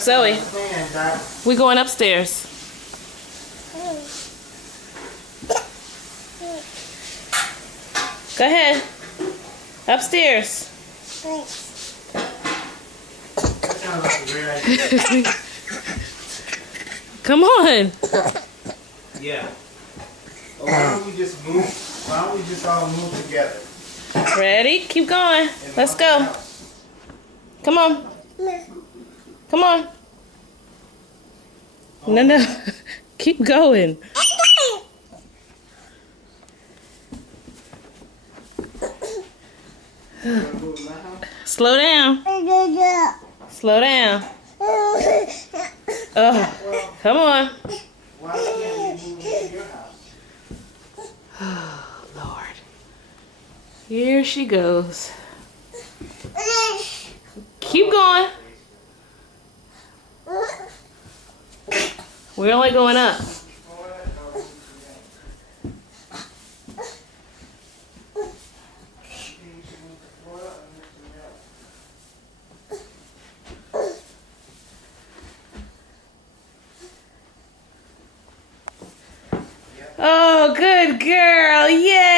Zoe, we going upstairs. Go ahead. Upstairs. That sounds like a great idea. Come on. Yeah. Well, why don't we just move? Why don't we just all move together? Ready? Keep going. Let's go. Come on. Come on. No, no. Keep going. Slow down. Slow down. Oh, come on. Why can't we move into your house? Oh, Lord. Here she goes. Keep going. We're only going up. Oh, good girl. Yay.